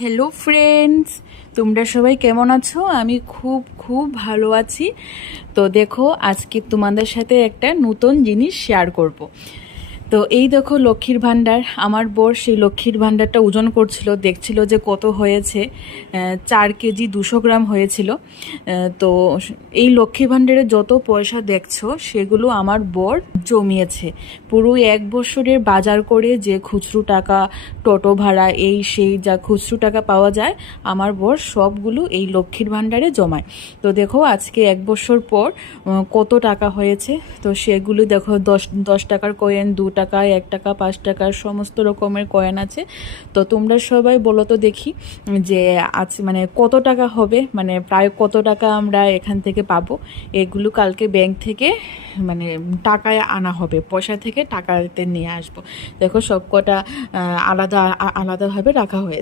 Hello friends, তোমরা সবাই কেমন আছো? আমি খুব খুব ভালো আছি। তো দেখো, আজকে তোমাদের সাথে একটা নতুন জিনিস শেয়ার করব। তো এই দেখো লক্ষ্মীর ভাণ্ডার। আমার বর সেই লক্ষ্মীর ভাণ্ডারটা ওজন করছিল, দেখছিল যে কত হয়েছে। 4 কেজি 200 গ্রাম হয়েছিল। তো এই লক্ষ্মী ভাণ্ডারে যত পয়সা দেখছো সেগুলো আমার বর জমিয়েছে। পুরো 1 বছরের বাজার করে যে খুচরো টাকা, টোটো ভাড়া, এই সেই যা খুচরো টাকা পাওয়া যায়, আমার বর সবগুলো এই লক্ষ্মীর ভাণ্ডারে জমায়। তো দেখো আজকে 1 বছর পর কত টাকা হয়েছে। তো সেগুলো দেখো, 10 টাকার কয়েন, 2 টাকা, 1 টাকা, 5 টাকার সমস্ত রকমের কয়েন আছে। তো তোমরা সবাই বলো তো দেখি যে আজ মানে কত টাকা হবে, মানে প্রায় কত টাকা আমরা এখান থেকে পাবো। এগুলো কালকে ব্যাংক থেকে মানে টাকায় আনা হবে, পয়সা থেকে টাকাতে নিয়ে আসবো। দেখো সব কটা আলাদাভাবে রাখা হয়েছে।